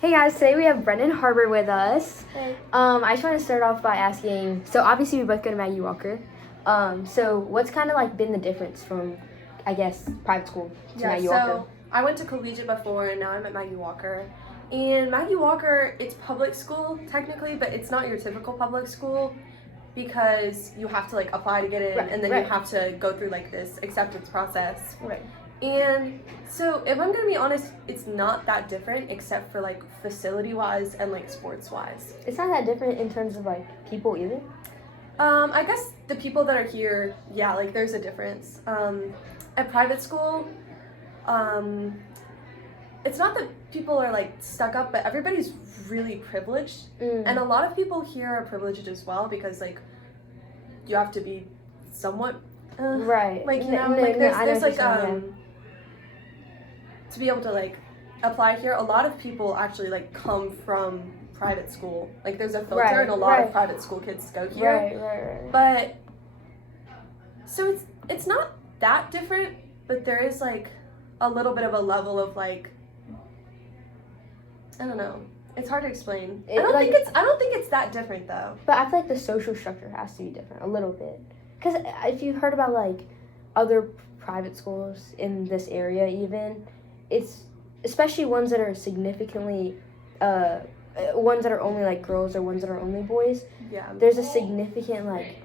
Hey guys, today we have Brennan Harbour with us. Hey. I just want to start off by asking, so obviously we both go to Maggie Walker. So what's kind of like been the difference from, I guess, private school to Maggie Walker? So I went to collegiate before and now I'm at Maggie Walker. And Maggie Walker, it's public school technically, but it's not your typical public school because you have to like apply to get in and then you have to go through like this acceptance process. Right. And so if I'm gonna be honest, it's not that different except for like facility wise and like sports wise. It's not that different in terms of like people either. I guess the people that are here, yeah, like there's a difference. At private school, it's not that people are like stuck up, but everybody's really privileged. And a lot of people here are privileged as well because like you have to be somewhat right. Like there's like to be able to like apply here, a lot of people actually like come from private school. Like there's a filter and a lot of private school kids go here. Right. But so it's not that different, but there is like a little bit of a level of like, I don't know. It's hard to explain. I don't think it's that different though. But I feel like the social structure has to be different a little bit. Because if you've heard about like other private schools in this area even, it's especially ones that are significantly ones that are only like girls or ones that are only boys. Yeah. There's a significant like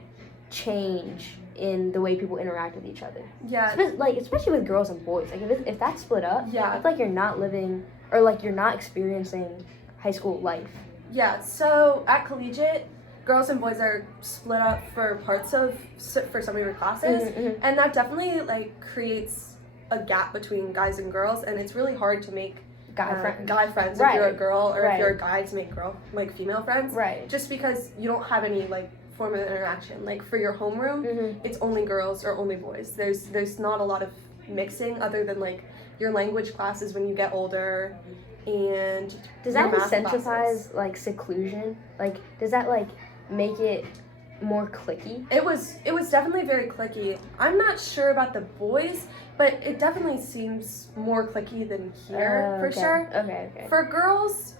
change in the way people interact with each other. Yeah. Especially with girls and boys. Like if that's split up, yeah. I feel like you're not living or like you're not experiencing high school life. Yeah. So at collegiate, girls and boys are split up for some of your classes, and that definitely like creates a gap between guys and girls, and it's really hard to make guy friends if you're a girl, or if you're a guy to make female friends. Right. Just because you don't have any like form of interaction. Like for your homeroom, it's only girls or only boys. There's not a lot of mixing other than like your language classes when you get older. And does that incentivize like seclusion? Like does that like make it more cliquey? It was definitely very cliquey. I'm not sure about the boys, but it definitely seems more cliquey than here for sure. Okay. For girls,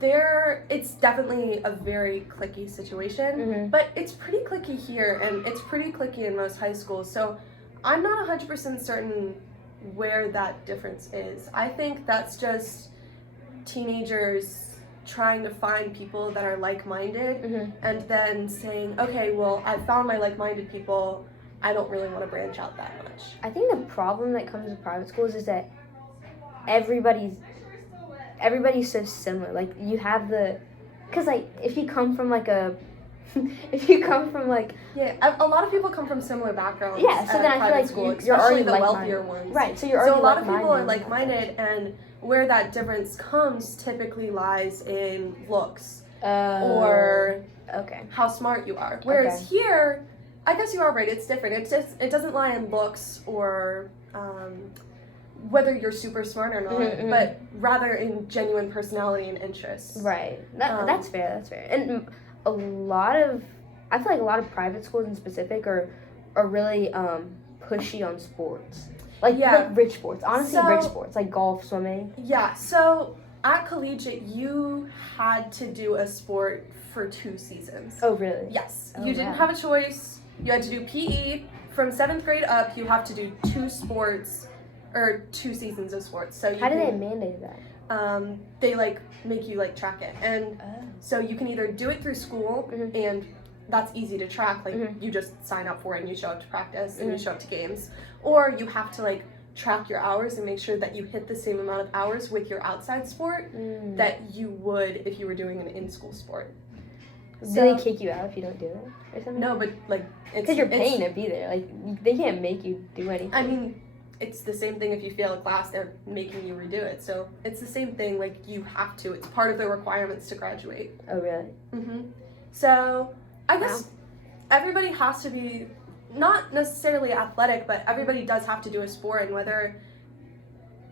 it's definitely a very cliquey situation, but it's pretty cliquey here and it's pretty cliquey in most high schools. So I'm not 100% certain where that difference is. I think that's just teenagers trying to find people that are like-minded and then saying, okay, well, I've found my like-minded people. I don't really want to branch out that much. I think the problem that comes with private schools is that everybody's so similar. Like you have because like if you come from like a yeah, a lot of people come from similar backgrounds. Yeah, so then I feel like school, you're already the wealthier ones. Right, so you're already a lot of people are like-minded, and where that difference comes typically lies in looks or how smart you are. Whereas here, I guess you are right. It's different. It doesn't lie in looks or whether you're super smart or not, but rather in genuine personality and interests. Right. That's fair. And I feel like a lot of private schools in specific are really pushy on sports. Like rich sports. Honestly, rich sports like golf, swimming. Yeah. So at collegiate, you had to do a sport for 2 seasons. Oh, really? Yes. You didn't have a choice. You had to do PE. From 7th grade up, you have to do 2 sports or 2 seasons of sports. So how do they mandate that? They like make you like track it, and so you can either do it through school, and that's easy to track. Like you just sign up for it and you show up to practice and you show up to games, or you have to like track your hours and make sure that you hit the same amount of hours with your outside sport that you would if you were doing an in-school sport. Do they kick you out if you don't do it or something? No, but like because you're paying to be there. Like they can't make you do anything. I mean, it's the same thing if you fail a class, they're making you redo it. So it's the same thing, like you have to. It's part of the requirements to graduate. Oh, really? So I guess everybody has to be, not necessarily athletic, but everybody does have to do a sport, and whether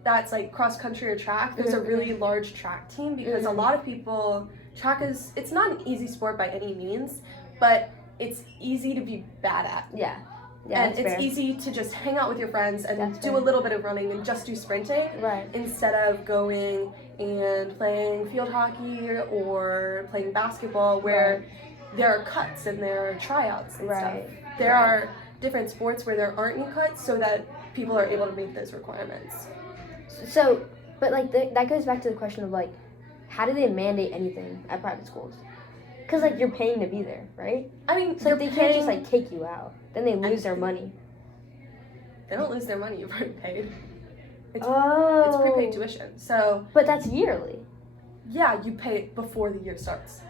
that's like cross country or track, there's a really large track team because a lot of people, it's not an easy sport by any means, but it's easy to be bad at. Yeah. Yeah, and that's it's fair. easy to just hang out with your friends and That's do fair. a little bit of running and just do sprinting Right. instead of going and playing field hockey or playing basketball where there are cuts and there are tryouts and stuff. There are different sports where there aren't any cuts so that people are able to meet those requirements. So, but like that goes back to the question of like, how do they mandate anything at private schools? Because like you're paying to be there, right? I mean, So they can't just like kick you out. Then they lose their money. They don't lose their money. You've already paid. It's prepaid tuition. So. But that's yearly. Yeah, you pay it before the year starts.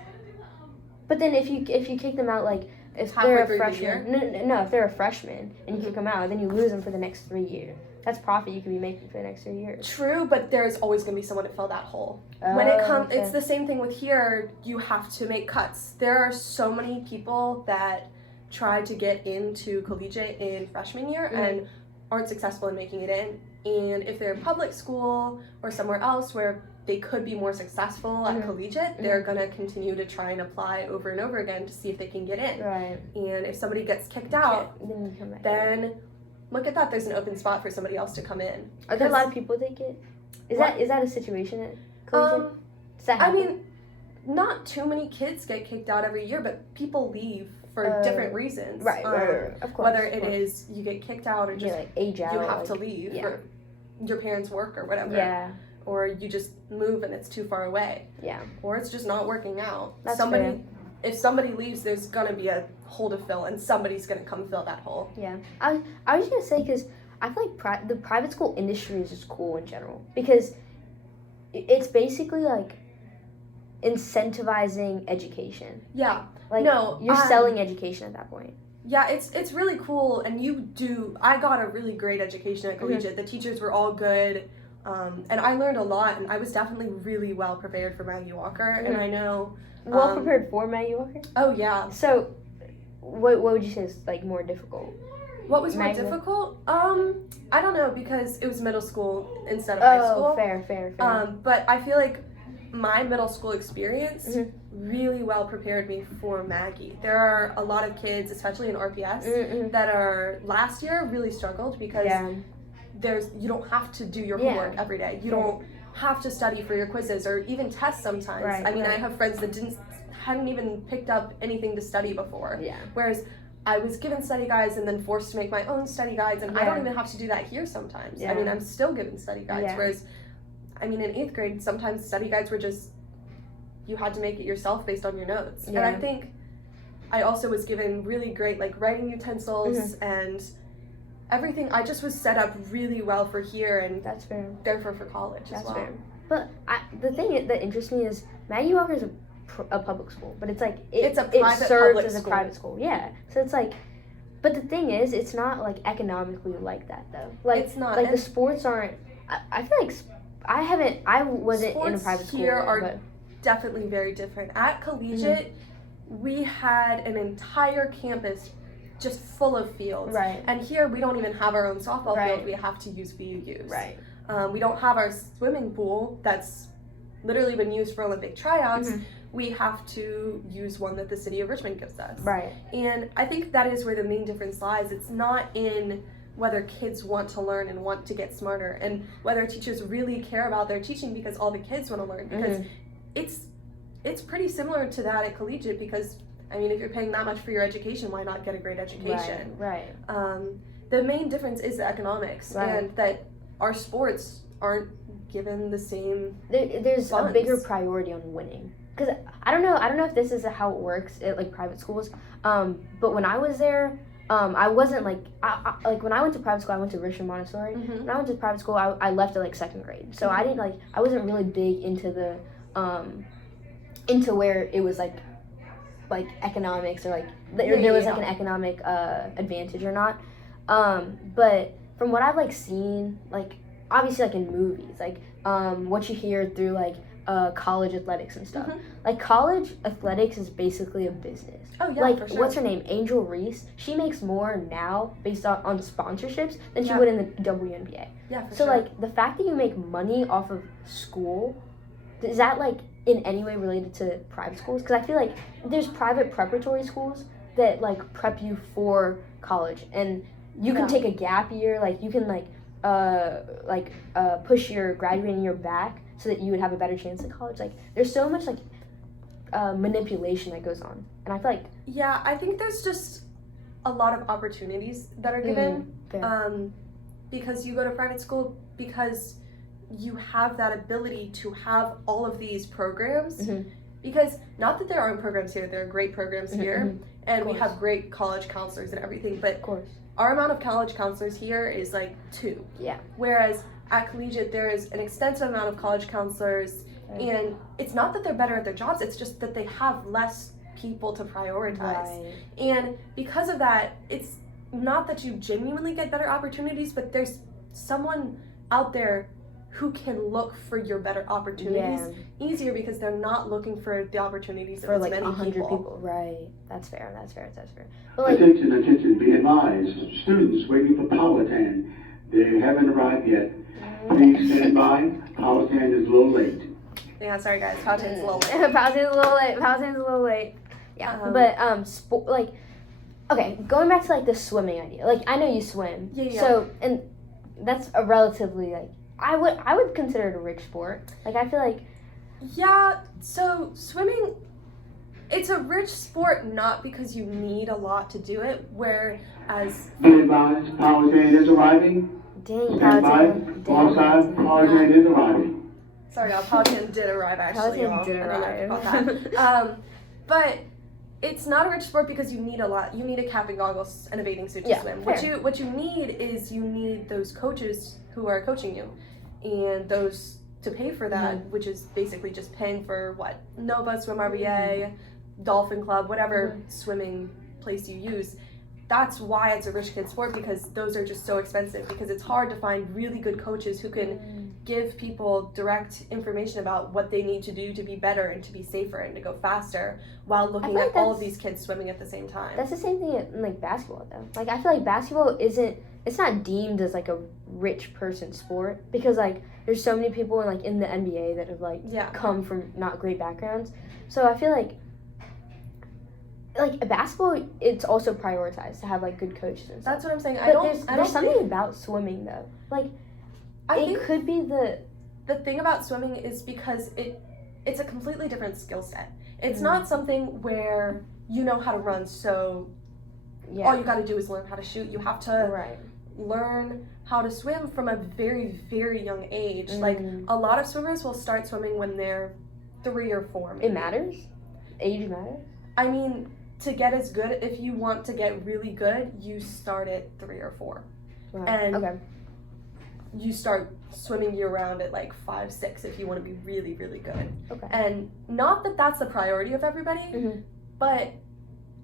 But then if you kick them out, like if Halfway they're a through the freshman, no, if they're a freshman and you kick them out, then you lose them for the next 3 years. That's profit you could be making for the next 3 years. True, but there's always going to be someone to fill that hole. When it comes, it's the same thing with here. You have to make cuts. There are so many people that try to get into collegiate in freshman year and aren't successful in making it in. And if they're in public school or somewhere else where they could be more successful at collegiate, they're going to continue to try and apply over and over again to see if they can get in. Right. And if somebody gets kicked out, then you come back. Then look at that. There's an open spot for somebody else to come in. Are there a lot of people that get? Is that a situation at collegiate? Does that happen? I mean, not too many kids get kicked out every year, but people leave for different reasons. Right, of course. Whether it is you get kicked out or just like age out, you have to leave for your parents' work or whatever. Yeah. Or you just move and it's too far away. Yeah. Or it's just not working out. That's fair. If somebody leaves, there's gonna be a hole to fill, and somebody's gonna come fill that hole. Yeah. I was gonna say because I feel like the private school industry is just cool in general because it's basically like incentivizing education. Yeah. Like you're selling education at that point. Yeah, it's really cool, and I got a really great education at collegiate. The teachers were all good, and I learned a lot, and I was definitely really well prepared for Maggie Walker, and I know... Well prepared for Maggie Walker? Oh, yeah. So, what would you say is, like, more difficult? What was more difficult? I don't know, because it was middle school instead of high school. Oh, fair. But I feel like my middle school experience really well prepared me for Maggie. There are a lot of kids, especially in RPS, that are last year really struggled because you don't have to do your homework every day. You don't have to study for your quizzes or even tests sometimes. I mean, I have friends that hadn't even picked up anything to study before. Yeah. Whereas I was given study guides and then forced to make my own study guides, and I don't even have to do that here sometimes. I mean, I'm still given study guides, whereas, I mean, in 8th grade, sometimes study guides were just, you had to make it yourself based on your notes. And I think I also was given really great, like, writing utensils and everything. I just was set up really well for here and therefore for college as well. Fair. But the thing that interests me is Maggie Walker is a public school, but it's like it serves as a private school. Yeah, so it's like, but the thing is, it's not like economically like that though. Like it's not. Like the sports aren't. I feel like I wasn't in a private school. Here are definitely very different. At collegiate, we had an entire campus just full of fields. Right. And here we don't even have our own softball field. We have to use VUUs. Right. We don't have our swimming pool that's literally been used for Olympic tryouts. We have to use one that the city of Richmond gives us. Right. And I think that is where the main difference lies. It's not in whether kids want to learn and want to get smarter, and whether teachers really care about their teaching because all the kids want to learn. Because it's pretty similar to that at collegiate because, I mean, if you're paying that much for your education, why not get a great education? Right. The main difference is the economics and that our sports aren't given the same There's funds. A bigger priority on winning. Because I don't know if this is how it works at like private schools. But when I was there, I wasn't like when I went to private school, I went to Richmond Montessori. When I went to private school, I left at like 2nd grade. So I didn't I wasn't really big into the into where it was like economics or like there was like an economic advantage or not. But from what I've like seen, like obviously like in movies, like what you hear through like college athletics and stuff. Like college athletics is basically a business. Oh yeah, like for sure. What's her name? Angel Reese. She makes more now based on sponsorships than she would in the WNBA. Yeah, for sure. So like the fact that you make money off of school, is that like in any way related to private schools? Because I feel like there's private preparatory schools that like prep you for college, and you can take a gap year, like you can push your graduating year back so that you would have a better chance at college. Like there's so much like manipulation that goes on, and I feel like I think there's just a lot of opportunities that are given because you go to private school, because you have that ability to have all of these programs. Because not that there aren't programs here, there are great programs here, and we have great college counselors and everything, but our amount of college counselors here is like 2. Yeah. Whereas at collegiate, there is an extensive amount of college counselors, and it's not that they're better at their jobs, it's just that they have less people to prioritize. Right. And because of that, it's not that you genuinely get better opportunities, but there's someone out there who can look for your better opportunities easier because they're not looking for the opportunities for of like many 100 people. Right. That's fair. But like, attention, be advised. Students waiting for Powhatan. They haven't arrived yet. Please stand by. Powhatan is a little late. Yeah, sorry guys, Powhatan's a little late. Powhatan's a little late. Yeah, but okay, going back to like the swimming idea. Like I know you swim. Yeah. So and that's a relatively like I would consider it a rich sport. Like I feel like so swimming, it's a rich sport not because you need a lot to do it, whereas Be advised, Powhatan is arriving. Dang, Stand by. Powhatan. Powhatan is arriving. Sorry, y'all, Powhatan did arrive actually. Powhatan did I don't know if you arrive. caught that. But it's not a rich sport because you need a lot. You need a cap and goggles and a bathing suit to swim. Fair. What you need is you need those coaches who are coaching you, and those to pay for that, which is basically just paying for what Nova, Swim RVA, Dolphin Club, whatever swimming place you use. That's why it's a rich kid sport, because those are just so expensive, because it's hard to find really good coaches who can give people direct information about what they need to do to be better and to be safer and to go faster while looking at all of these kids swimming at the same time. That's the same thing in like basketball though. Like I feel like basketball it's not deemed as like a rich person sport, because like there's so many people in the NBA that have like come from not great backgrounds. So I feel like basketball, it's also prioritized to have like good coaches and stuff. That's what I'm saying. But there's something about swimming though. Like I think could be the thing about swimming is because it's a completely different skill set. It's not something where you know how to run, so all you got to do is learn how to shoot. You have to learn how to swim from a very, very young age. Like a lot of swimmers will start swimming when they're 3 or 4. Maybe. It matters? Age matters? I mean, to get as good, if you want to get really good, you start at 3 or 4. Right. And you start swimming year-round at like 5, 6 if you want to be really, really good. Okay. And not that that's the priority of everybody, but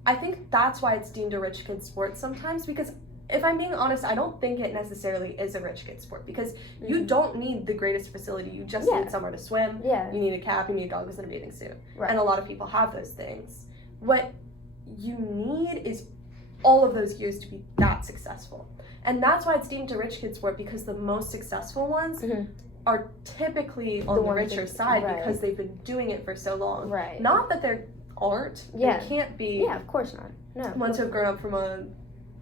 I think that's why it's deemed a rich kid sport sometimes, because if I'm being honest, I don't think it necessarily is a rich kid sport, because you don't need the greatest facility. You just need somewhere to swim. Yeah. You need a cap, you need goggles and a bathing suit. Right. And a lot of people have those things. What you need is all of those years to be that successful. And that's why it's deemed a rich kid sport, because the most successful ones are typically on the richer side because they've been doing it for so long. Right. Not that there aren't. Yeah. There can't be. Yeah, of course not. No. Ones who have grown up from a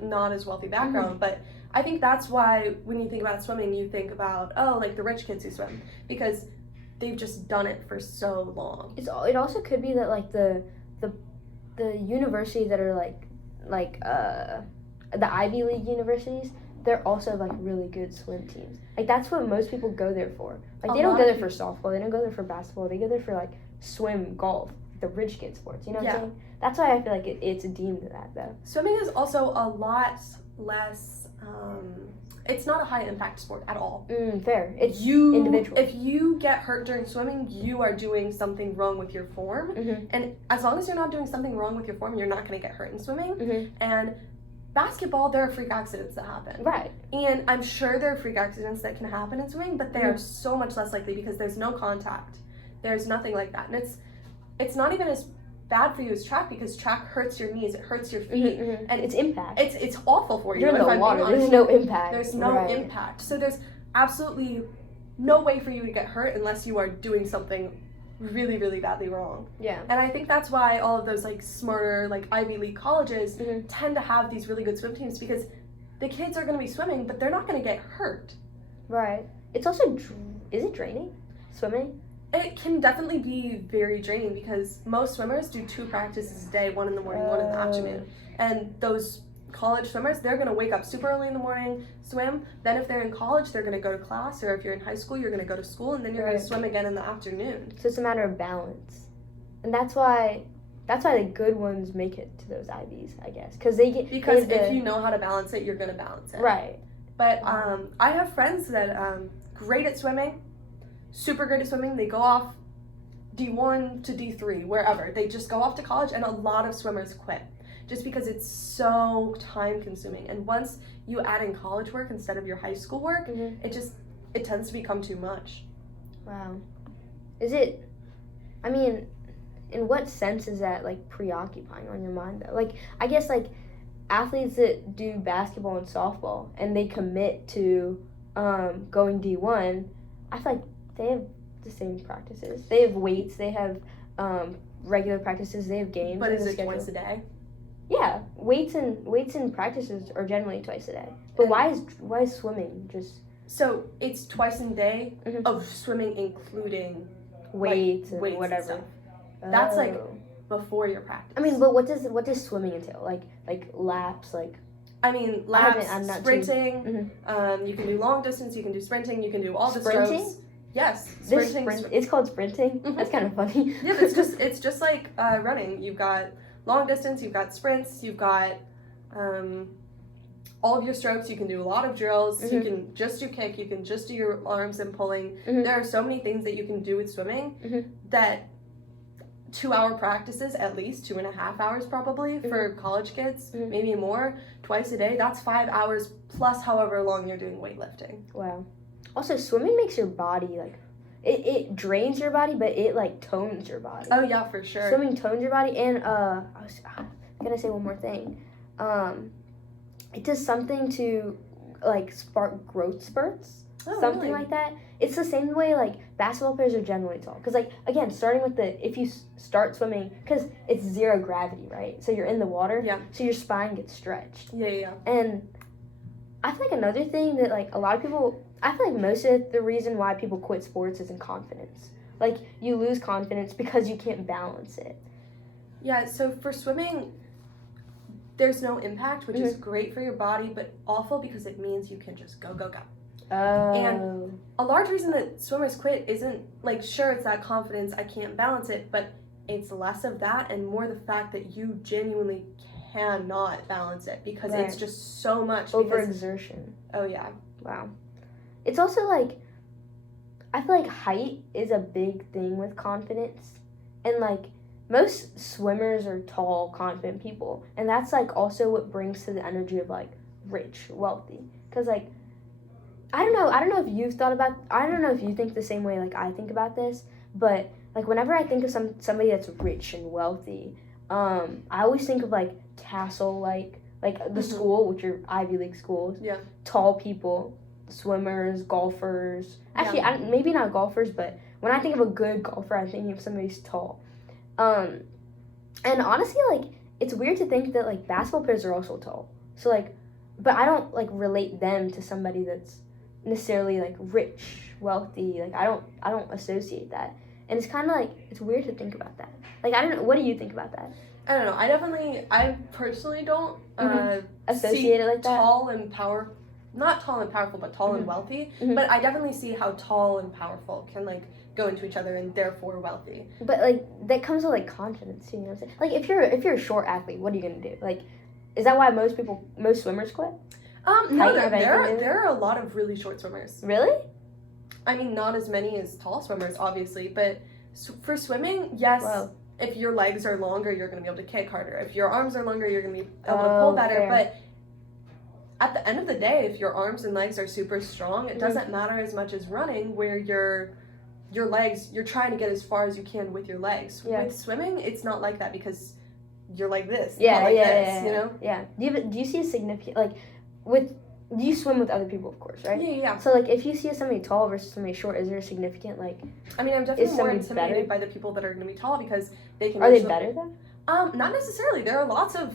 not as wealthy background. But I think that's why when you think about swimming, you think about, like the rich kids who swim, because they've just done it for so long. It also could be that like the universities that are like the Ivy League universities, they're also like really good swim teams. Like that's what most people go there for. Like they don't go there for softball, they don't go there for basketball, they go there for like swim, golf, the rich kid sports. You know what I'm saying? That's why I feel like it's deemed that though. Swimming is also a lot less. It's not a high impact sport at all. Fair. It's individual. If you get hurt during swimming, you are doing something wrong with your form. And as long as you're not doing something wrong with your form, you're not going to get hurt in swimming. And basketball, there are freak accidents that happen. Right. And I'm sure there are freak accidents that can happen in swimming, but they are so much less likely because there's no contact. There's nothing like that. And it's not even as bad for you as track, because track hurts your knees, it hurts your feet, and it's impact. It's awful for you. You're in the water. There's no impact. There's no impact. So there's absolutely no way for you to get hurt unless you are doing something really, really badly wrong. Yeah. And I think that's why all of those like smarter like Ivy League colleges Mhm. tend to have these really good swim teams because the kids are going to be swimming, but they're not going to get hurt. Right. It's also is it draining? Swimming? It can definitely be very draining because most swimmers do 2 practices a day, one in the morning, one in the afternoon. And those college swimmers, they're going to wake up super early in the morning, swim. Then if they're in college, they're going to go to class. Or if you're in high school, you're going to go to school. And then you're going to swim again in the afternoon. So it's a matter of balance. And that's why the good ones make it to those Ivies, I guess. Because if you know how to balance it, you're going to balance it. Right. But I have friends that great at swimming, super great at swimming. They go off D1 to D3, wherever. They just go off to college, and a lot of swimmers quit just because it's so time consuming. And once you add in college work instead of your high school work, it tends to become too much. Wow. Is it, I mean, in what sense is that like preoccupying on your mind though? Like, I guess like athletes that do basketball and softball and they commit to going D1, I feel like they have the same practices. They have weights, they have regular practices, they have games. But is it twice a day? Yeah, weights and practices are generally twice a day. But why is swimming just? So it's twice a day of swimming, including weights and whatever. And stuff. That's like before your practice. I mean, but what does swimming entail? Like laps, like. I mean, laps, sprinting. Mm-hmm. You can do long distance. You can do sprinting. You can do all the sprinting? strokes. Yes, sprinting. It's called sprinting. Mm-hmm. That's kind of funny. Yeah, it's just like running. You've got long distance. You've got sprints. You've got all of your strokes. You can do a lot of drills. Mm-hmm. You can just do kick. You can just do your arms and pulling. Mm-hmm. There are so many things that you can do with swimming that 2-hour practices, at least 2.5 hours probably for college kids, maybe more, twice a day. That's 5 hours plus however long you're doing weightlifting. Wow. Also, swimming makes your body like it drains your body, but it like tones your body. Oh yeah, for sure. Swimming tones your body, and I was gonna say one more thing. It does something to like spark growth spurts. Something really? like that. It's the same way like basketball players are generally tall. Because like again, starting with if you start swimming, because it's zero gravity, right? So you're in the water. Yeah. So your spine gets stretched. Yeah. And I feel like another thing that like a lot of people, I feel like most of the reason why people quit sports is inconfidence. Like you lose confidence because you can't balance it. Yeah. So for swimming, there's no impact, which is great for your body, but awful because it means you can just go. Oh. And a large reason that swimmers quit isn't like, sure, it's that confidence, I can't balance it, but it's less of that and more the fact that you genuinely cannot balance it because it's just so much. Overexertion. Oh, yeah. Wow. It's also like, I feel like height is a big thing with confidence. And like, most swimmers are tall, confident people. And that's like also what brings to the energy of like rich, wealthy. Because like, I don't know if you've thought about, I don't know if you think the same way like I think about this, but like whenever I think of somebody that's rich and wealthy, I always think of like castle, like the school, which are Ivy League schools. Yeah. Tall people, swimmers, golfers. Actually, maybe not golfers, but when I think of a good golfer, I'm thinking of somebody who's tall. And honestly, like it's weird to think that like basketball players are also tall. So like, but I don't like relate them to somebody that's necessarily like rich, wealthy. Like I don't associate that, and it's kind of like it's weird to think about that. Like I don't know, what do you think about that? I don't know. I personally don't associate it like that. Tall and not tall and powerful, but tall and wealthy. But I definitely see how tall and powerful can like go into each other and therefore wealthy. But like that comes with like confidence too. You know what I'm saying? Like if you're a short athlete, what are you gonna do? Like, is that why most swimmers quit? No, there are a lot of really short swimmers. Really? I mean, not as many as tall swimmers, obviously, but for swimming, yes. Wow. If your legs are longer, you're going to be able to kick harder. If your arms are longer, you're going to be able to pull better. Fair. But at the end of the day, if your arms and legs are super strong, it doesn't matter as much as running, where your legs, you're trying to get as far as you can with your legs. Yeah. With swimming, it's not like that because you're like this. Yeah, not like yeah, this, yeah, you know? Yeah. Do you see a significant, like, with you swim with other people, of course, right? Yeah. So, like, if you see somebody tall versus somebody short, is there a significant, like... I mean, I'm Is definitely more somebody intimidated better? by the people that are going to be tall because they can... Are they better, though? Not necessarily. There are lots of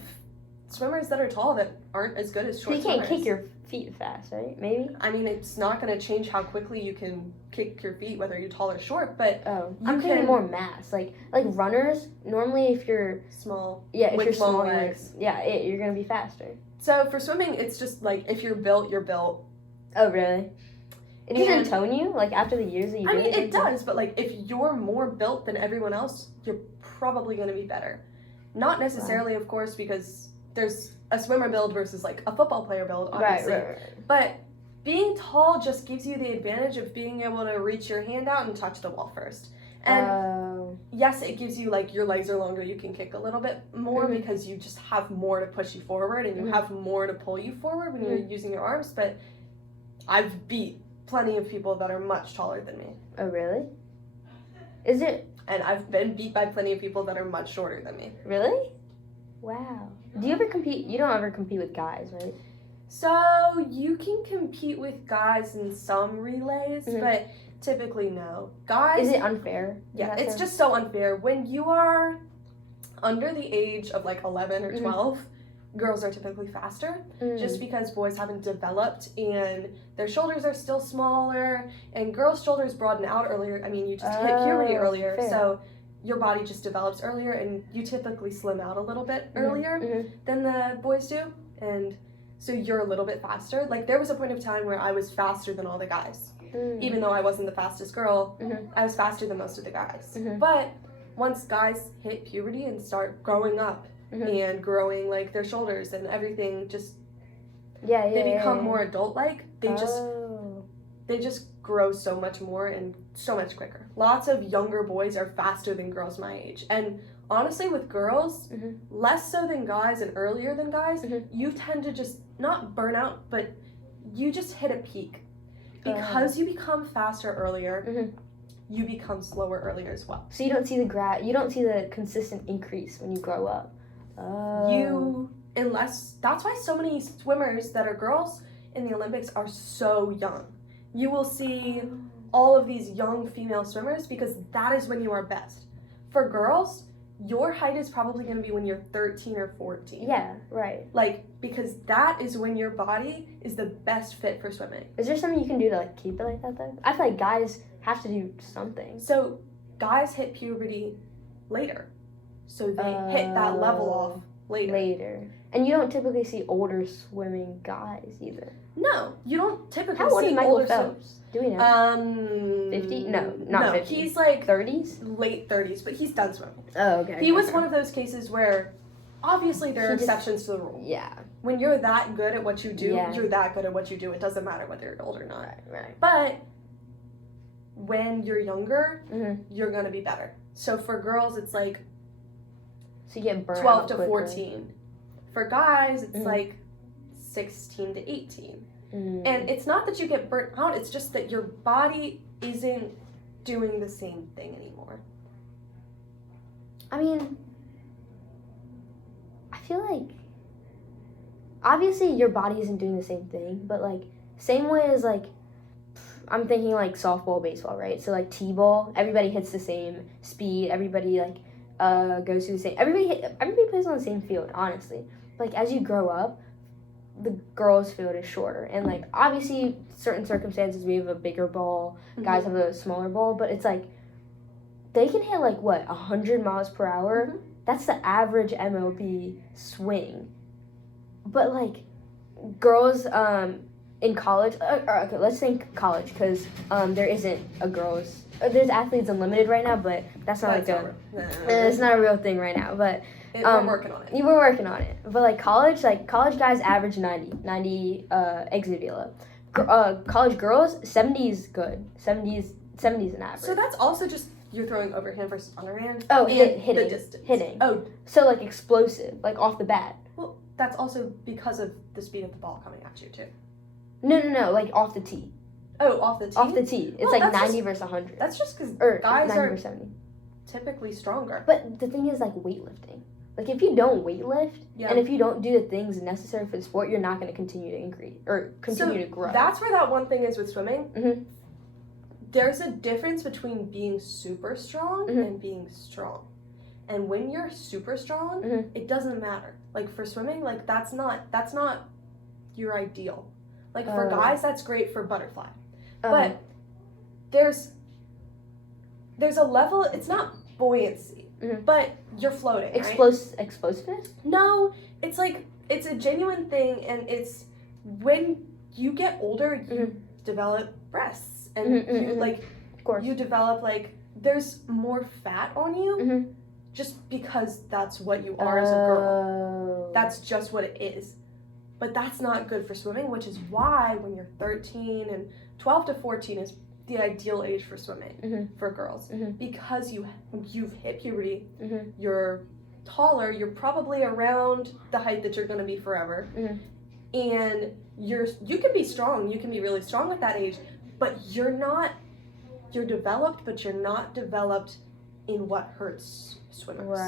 swimmers that are tall that aren't as good as So short you can't swimmers. kick your feet fast, right? Maybe? I mean, it's not going to change how quickly you can kick your feet, whether you're tall or short, but Oh. You I'm thinking can- more mass. Like runners, normally if you're... small. Yeah, if With you're small small, legs. you're going to be faster. So for swimming, it's just like if you're built, you're built. Oh, really? It doesn't And- tone you? Like, after the years that you I do mean, it doesn't tone- does, but like if you're more built than everyone else, you're probably going to be better. Not necessarily, of course, because there's a swimmer build versus like a football player build, obviously. Right. But being tall just gives you the advantage of being able to reach your hand out and touch the wall first. And yes, it gives you like your legs are longer, you can kick a little bit more Mhm. because you just have more to push you forward and you Mhm. have more to pull you forward when you're using your arms. But I've beat plenty of people that are much taller than me. Oh, really? Is it... And I've been beat by plenty of people that are much shorter than me. Really? Wow. Do you ever compete? You don't ever compete with guys, right? So you can compete with guys in some relays, Mhm. but typically no. Guys, Is it unfair? yeah, Is that it's so? just so unfair. When you are under the age of like 11 or Mhm. 12, girls are typically faster Mm. just because boys haven't developed and their shoulders are still smaller and girls' shoulders broaden out earlier. I mean, you just hit puberty Oh, earlier, fair. so your body just develops earlier and you typically slim out a little bit earlier Mhm. than the boys do, and so you're a little bit faster. Like there was a point of time where I was faster than all the guys. Mm. Even though I wasn't the fastest girl, Mhm. I was faster than most of the guys. Mhm. But once guys hit puberty and start growing up Mhm. and growing like their shoulders and everything, just Yeah. they become yeah. more adult-like. Oh. They just grow so much more and so much quicker. Lots of younger boys are faster than girls my age. And honestly, with girls, Mhm. less so than guys and earlier than guys, Mhm. you tend to just not burn out, but you just hit a peak. Because you become faster earlier, Mhm. you become slower earlier as well. So you don't see you don't see the consistent increase when you grow up. Oh. That's why so many swimmers that are girls in the Olympics are so young. You will see all of these young female swimmers because that is when you are best. For girls, your height is probably going to be when you're 13 or 14. Yeah. Right. Like, because that is when your body is the best fit for swimming. Is there something you can do to like keep it like that though? I feel like guys have to do something. So, guys hit puberty later. So, they hit that level off later. And you don't typically see older swimming guys either. No, you don't typically How old see is Michael older Phelps? Do we know? 50? 50? No, not 50. He's like 30s? late 30s, but he's done swimming. Oh, okay. He was one of those cases where obviously there are He just- exceptions to the rule. Yeah. When you're that good at what you do, Yeah. you're that good at what you do. It doesn't matter whether you're old or not. Right. But when you're younger, Mhm. you're going to be better. So for girls, it's like So you get burnt 12 out to quicker. 14. For guys, it's Mhm. like 16 to 18. Mm. And it's not that you get burnt out, it's just that your body isn't doing the same thing anymore. I mean, I feel like obviously your body isn't doing the same thing, but like same way as like I'm thinking like softball, baseball, right? So like t-ball, everybody hits the same speed, everybody like goes through the same. Everybody plays on the same field, honestly. Like as you grow up, the girls' field is shorter, and like obviously certain circumstances we have a bigger ball, guys have a smaller ball, but it's like they can hit like what 100 miles per hour. Mhm. That's the average MLB swing. But like girls in college, okay, let's think college because there isn't a girls. There's athletes unlimited right now, but that's not it's not a real thing right now. But we're working on it. you were working on it. But like college guys average 90 exit velo. College girls 70 is good. 70 is an average. So that's also just you're throwing overhand versus underhand. Oh, and hitting. the distance. Hitting. Oh, So like explosive, like off the bat. well, that's also because of the speed of the ball coming at you too. No, like off the tee. Oh, off the tee. Off the tee. It's Well, like that's 90 versus 100. That's just because Or guys 90 are versus 70. typically stronger. But the thing is like weightlifting. like if you don't weightlift Yeah. and if you don't do the things necessary for the sport, you're not going to continue to increase or continue to grow. That's where that one thing is with swimming. Mhm. There's a difference between being super strong Mhm. and being strong. And when you're super strong, Mhm. it doesn't matter. Like for swimming, like that's not your ideal. Like for guys, that's great for butterfly. But there's a level, it's not buoyancy, Mhm. but you're floating, right? Explosiveness? No, it's like, it's a genuine thing, and it's when you get older, you develop breasts, and you, like, of course. you develop, like, there's more fat on you, Mhm. just because that's what you are as a girl. Oh. That's just what it is. But that's not good for swimming, which is why when you're 13 and 12 to 14 is the ideal age for swimming for girls. Because you've hit puberty, you're taller, you're probably around the height that you're going to be forever. And you can be strong, you can be really strong at that age, but you're developed, but you're not developed in what hurts swimmers.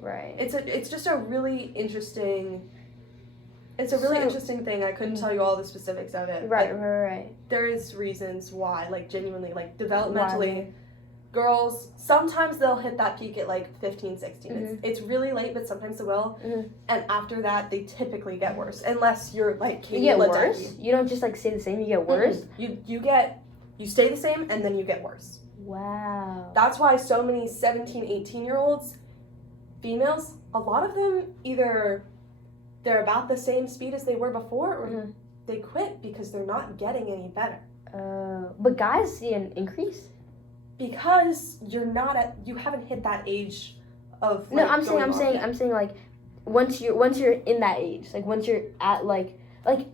Right. It's just a really interesting interesting thing. I couldn't tell you all the specifics of it. Right. There is reasons why, like genuinely, like developmentally, girls, sometimes they'll hit that peak at like 15, 16. It's really late, but sometimes they will. And after that, they typically get worse. Unless you're like You get worse? You don't just like stay the same, you get worse? You stay the same and then you get worse. Wow. That's why so many 17, 18-year-olds, females, a lot of them either they're about the same speed as they were before, or they quit because they're not getting any better. But guys see an increase? Because you haven't hit that age of. No, I'm saying like once you're in that age, like once you're at like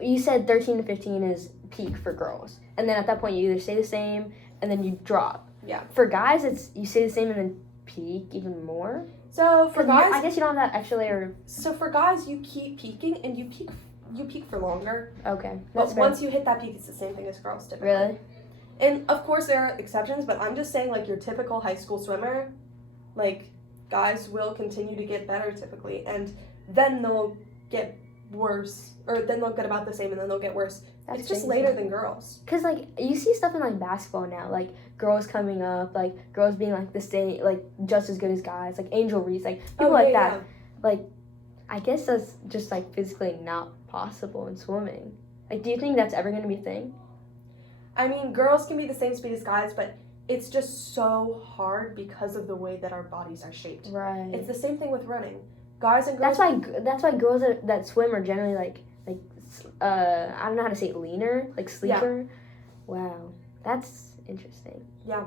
you said 13 to 15 is peak for girls, and then at that point you either stay the same and then you drop. Yeah. For guys, it's you stay the same and then peak even more. So for guys, I guess you don't have that extra layer. So for guys, you keep peaking and you peak for longer. Okay. But once you hit that peak, it's the same thing as girls typically. Really? And of course there are exceptions, but I'm just saying like your typical high school swimmer, like guys will continue to get better typically, and then they'll get worse, or then they'll get about the same, and then they'll get worse. That's it's just crazy. later than girls. Cause like you see stuff in like basketball now, like girls coming up, like girls being like the same, like just as good as guys, like Angel Reese, like people that. Yeah. Like, I guess that's just like physically not possible in swimming. Like, do you think that's ever gonna be a thing? I mean, girls can be the same speed as guys, but it's just so hard because of the way that our bodies are shaped. Right. It's the same thing with running. Guys and girls. That's why girls that swim are generally like I don't know how to say it, leaner, like sleeper. Yeah. Wow, that's interesting. Yeah.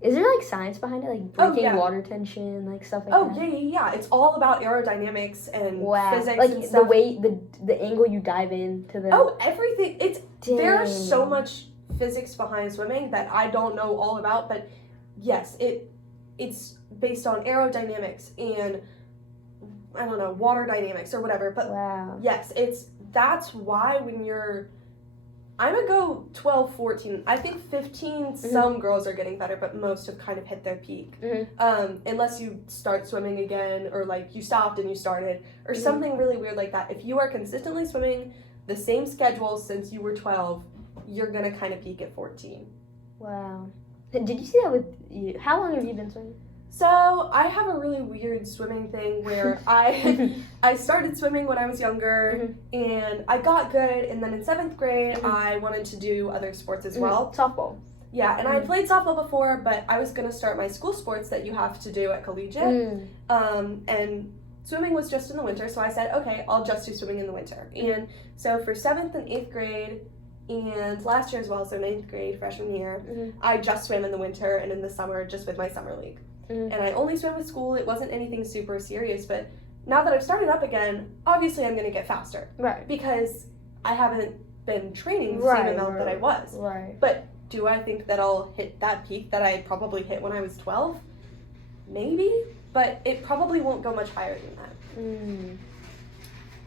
Is there like science behind it, like breaking water tension, like stuff like that? Yeah. It's all about aerodynamics and physics, like and stuff. The way the angle you dive into the. Everything. There's so much physics behind swimming that I don't know all about, but yes, it's based on aerodynamics and I don't know, water dynamics or whatever. But yes, that's why when you're, I'm gonna go 12, 14. I think 15, some girls are getting better, but most have kind of hit their peak. Unless you start swimming again, or like you stopped and you started, or something really weird like that. If you are consistently swimming the same schedule since you were 12, you're gonna kind of peak at 14. Wow. Did you see that with you? How long have you been swimming? So I have a really weird swimming thing where I started swimming when I was younger, and I got good, and then in 7th grade I wanted to do other sports as well. Softball. Yeah, and I had played softball before, but I was going to start my school sports that you have to do at collegiate. And swimming was just in the winter, so I said, okay, I'll just do swimming in the winter. And so for 7th and 8th grade, and last year as well, so 9th grade, freshman year, I just swam in the winter and in the summer just with my summer league. And I only swam with school. It wasn't anything super serious, but now that I've started up again, obviously I'm going to get faster. Right. Because I haven't been training the same amount that I was. Right. But do I think that I'll hit that peak that I probably hit when I was 12? Maybe, but it probably won't go much higher than that.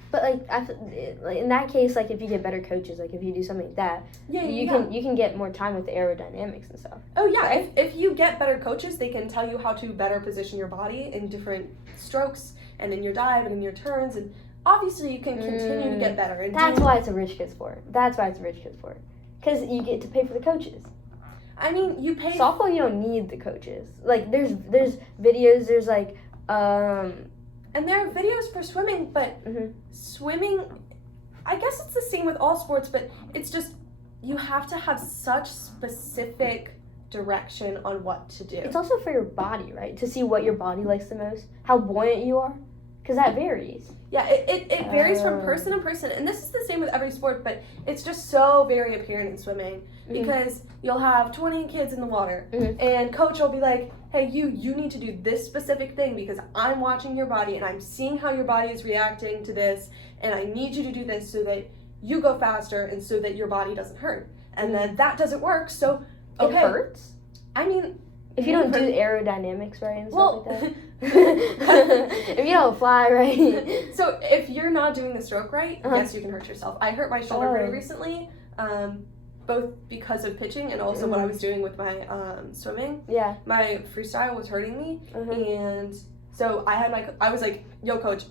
But like in that case, like if you get better coaches, like if you do something like that, you can get more time with the aerodynamics and stuff. Oh yeah, right? if you get better coaches, they can tell you how to better position your body in different strokes and in your dive and in your turns, and obviously you can continue to get better. And that's why it's a rich kid sport. Because you get to pay for the coaches. I mean, you pay. Softball, you don't need the coaches. Like there's videos. There's like And there are videos for swimming, but swimming, I guess it's the same with all sports, but it's just, you have to have such specific direction on what to do. It's also for your body, right? To see what your body likes the most, how buoyant you are, because that varies. Yeah, it varies from person to person, and this is the same with every sport, but it's just so very apparent in swimming, because you'll have 20 kids in the water, and coach will be like, hey, you need to do this specific thing because I'm watching your body and I'm seeing how your body is reacting to this, and I need you to do this so that you go faster and so that your body doesn't hurt. And then that doesn't work, so okay. It hurts? I mean, if you don't do aerodynamics right and stuff like that. If you don't fly right. So if you're not doing the stroke right, yes, you can hurt yourself. I hurt my shoulder very recently, both because of pitching and also what I was doing with my swimming. Yeah. My freestyle was hurting me, and so I was like, yo, coach,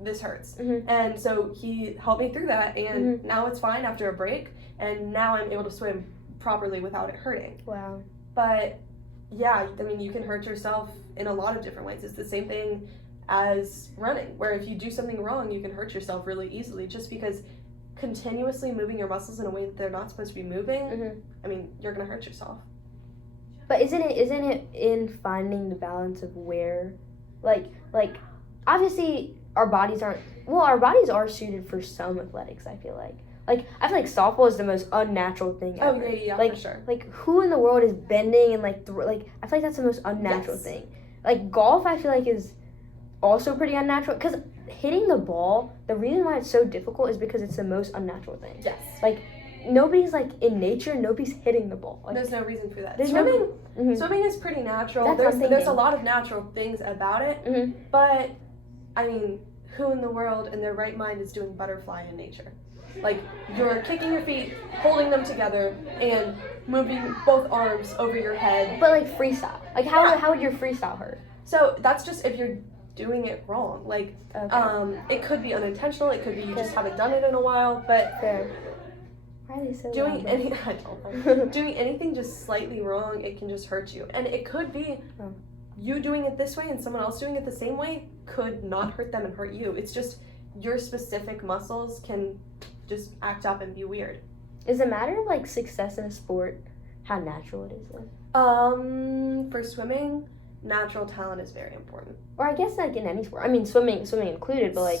this hurts. And so he helped me through that, and now it's fine after a break, and now I'm able to swim properly without it hurting. Wow. But yeah, I mean, you can hurt yourself in a lot of different ways. It's the same thing as running, where if you do something wrong, you can hurt yourself really easily just because continuously moving your muscles in a way that they're not supposed to be moving, I mean, you're going to hurt yourself. But isn't it in finding the balance of where, like obviously our bodies are suited for some athletics, I feel like. Like, I feel like softball is the most unnatural thing ever. Oh, yeah, like, for sure. Like, who in the world is bending and, like, I feel like that's the most unnatural thing. Like, golf, I feel like, is also pretty unnatural. Because hitting the ball, the reason why it's so difficult is because it's the most unnatural thing. Yes. Like, nobody's, like, in nature, nobody's hitting the ball. Like, there's no reason for that. Swimming is pretty natural. There's a lot of natural things about it. But, I mean, who in the world in their right mind is doing butterfly in nature? Like, you're kicking your feet, holding them together, and moving both arms over your head. But, like, freestyle. Like, how would your freestyle hurt? So, that's just if you're doing it wrong. Like, it could be unintentional. It could be you just haven't done it in a while. But why are they so doing loud? doing anything just slightly wrong, it can just hurt you. And it could be you doing it this way and someone else doing it the same way could not hurt them and hurt you. It's just your specific muscles can just act up and be weird. Is it a matter of, like, success in a sport how natural it is then? For swimming, natural talent is very important. Or I guess, like, in any sport. I mean, swimming included, but, like,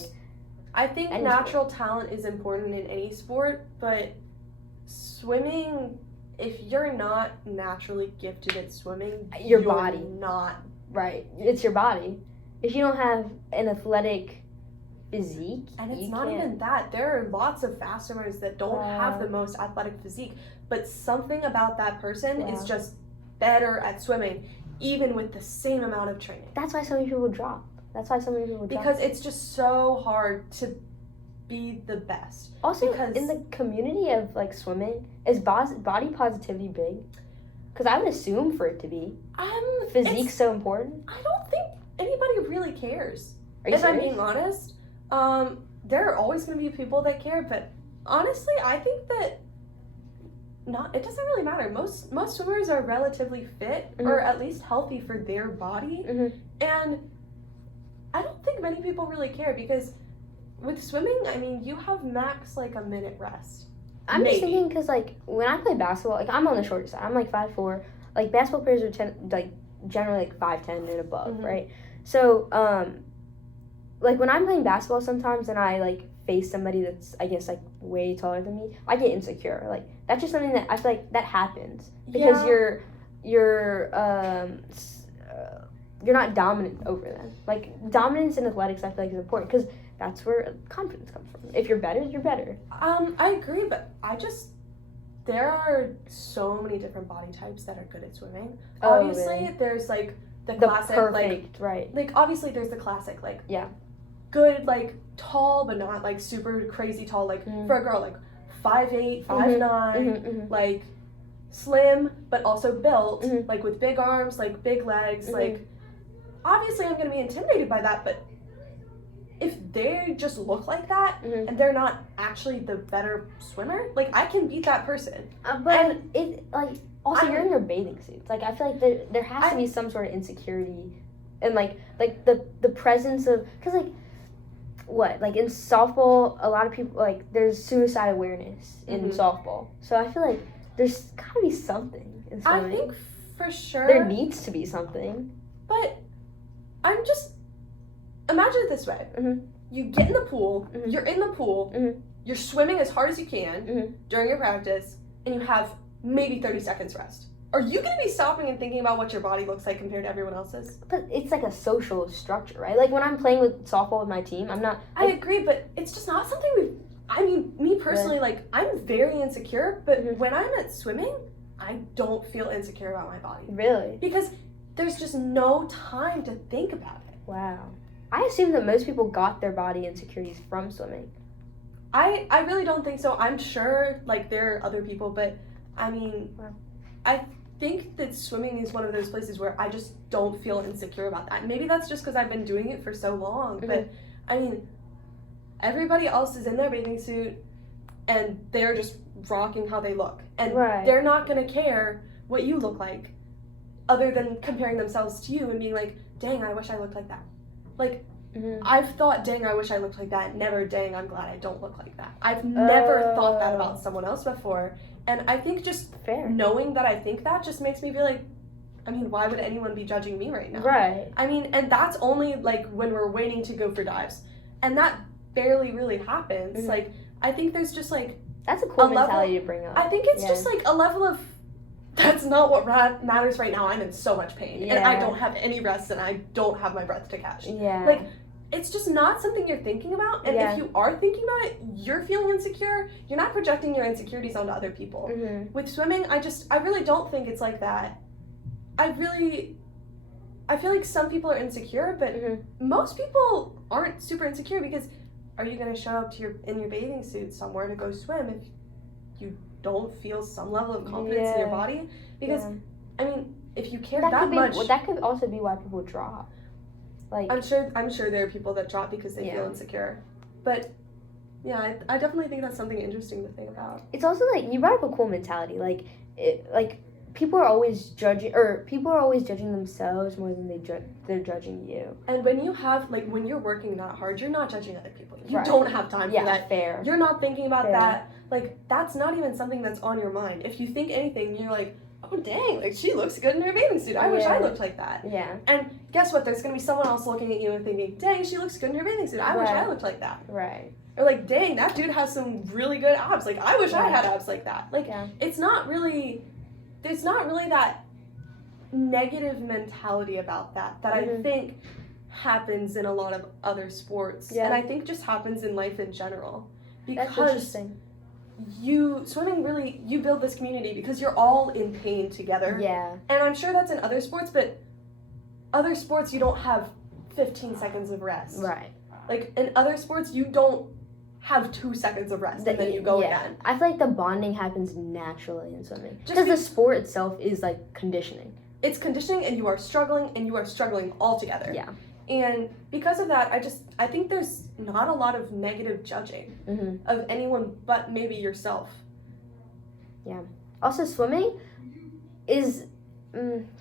I think natural talent is important in any sport, but swimming, if you're not naturally gifted at swimming, your you're body not right. It's your body. If you don't have an athletic physique, and it's not even that. There are lots of fast swimmers that don't have the most athletic physique, but something about that person is just better at swimming, even with the same amount of training. That's why so many people drop. Because it's just so hard to be the best. Also, in the community of, like, swimming, is body positivity big? Because I would assume for it to be. Physique's so important. I don't think anybody really cares. Are you serious? I'm being honest. There are always going to be people that care, but honestly, I think that it doesn't really matter. Most swimmers are relatively fit, or at least healthy for their body, and I don't think many people really care because with swimming, I mean, you have max like a minute rest. I'm just thinking because, like, when I play basketball, like, I'm on the short side. I'm like 5'4". Like, basketball players are generally like 5'10" and above, right? So, like, when I'm playing basketball sometimes and I, like, face somebody that's, I guess, like, way taller than me, I get insecure. Like, that's just something that I feel like that happens because you're not dominant over them. Like, dominance in athletics, I feel like, is important because that's where confidence comes from. If you're better, you're better. I agree, but there are so many different body types that are good at swimming. Obviously, really? There's, like, the classic, perfect, right. Like, obviously, there's the classic, like, good, like, tall, but not, like, super crazy tall, like, for a girl, like, 5'8", 5'9", like, slim, but also built, like, with big arms, like, big legs, like, obviously I'm going to be intimidated by that, but if they just look like that, and they're not actually the better swimmer, like, I can beat that person. But it, like, also you're in your bathing suits. Like, I feel like there has to be some sort of insecurity, and, like the presence of, because, like, what, like, in softball, a lot of people, like, there's suicide awareness in softball. So I feel like there's got to be something in swimming. I think for sure. There needs to be something. But I'm just, imagine it this way. You get in the pool, you're in the pool, you're swimming as hard as you can during your practice, and you have maybe 30 seconds rest. Are you going to be stopping and thinking about what your body looks like compared to everyone else's? But it's like a social structure, right? Like, when I'm playing with softball with my team, I'm not... I agree, but it's just not something I mean, me personally, like, I'm very insecure, but when I'm at swimming, I don't feel insecure about my body. Really? Because there's just no time to think about it. Wow. I assume that most people got their body insecurities from swimming. I really don't think so. I'm sure, like, there are other people, but, I mean, I think that swimming is one of those places where I just don't feel insecure about that. Maybe that's just because I've been doing it for so long, but, I mean, everybody else is in their bathing suit, and they're just rocking how they look. And they're not going to care what you look like, other than comparing themselves to you and being like, dang, I wish I looked like that. Like, I've thought, dang, I wish I looked like that. Never, dang, I'm glad I don't look like that. I've never thought that about someone else before. And I think just knowing that I think that just makes me feel like, I mean, why would anyone be judging me right now? Right. I mean, and that's only, like, when we're waiting to go for dives. And that barely really happens. Like, I think there's just, like... That's a cool mentality to bring up. I think it's just, like, a level of... That's not what matters right now. I'm in so much pain. And I don't have any rest, and I don't have my breath to catch. Yeah. Like, it's just not something you're thinking about. And if you are thinking about it, you're feeling insecure. You're not projecting your insecurities onto other people. With swimming, I really don't think it's like that. I feel like some people are insecure, but most people aren't super insecure, because are you going to show up to in your bathing suit somewhere to go swim if you don't feel some level of confidence in your body? Because, I mean, if you care that much... That could also be why people drop. Like, I'm sure there are people that drop because they feel insecure. But, yeah, I definitely think that's something interesting to think about. It's also, like, you brought up a cool mentality. Like, people are always judging themselves more than they're judging you. And when you have, like, when you're working that hard, you're not judging other people. You don't have time for that. Fair. You're not thinking about that. Like, that's not even something that's on your mind. If you think anything, you're like, oh, dang, like, she looks good in her bathing suit. I wish I looked like that. Yeah. And guess what? There's going to be someone else looking at you and thinking, dang, she looks good in her bathing suit. I wish I looked like that. Right. Or, like, dang, that dude has some really good abs. Like, I wish I had abs like that. Like, it's not really... There's not really that negative mentality about that I think happens in a lot of other sports. And I think just happens in life in general. Because that's interesting. Swimming really, you build this community because you're all in pain together. Yeah. And I'm sure that's in other sports, but other sports you don't have 15 seconds of rest. Right. Like, in other sports you don't have 2 seconds of rest and then you go again. I feel like the bonding happens naturally in swimming. Because the sport itself is, like, conditioning. It's conditioning, and you are struggling all together. Yeah. And because of that, I think there's not a lot of negative judging of anyone but maybe yourself. Yeah. Also, swimming is,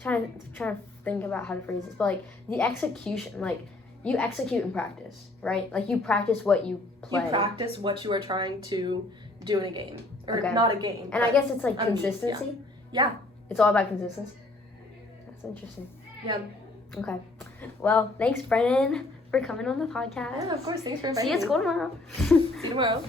trying to think about how to phrase this, but, like, the execution, like, you execute in practice, right? Like, you practice what you play. You practice what you are trying to do in a game. Or not a game. And I guess it's, like, consistency. Yeah. It's all about consistency. That's interesting. Yeah. Okay. Well, thanks, Brennan, for coming on the podcast. Yeah, of course. Thanks for inviting me. See you at school tomorrow. See you tomorrow.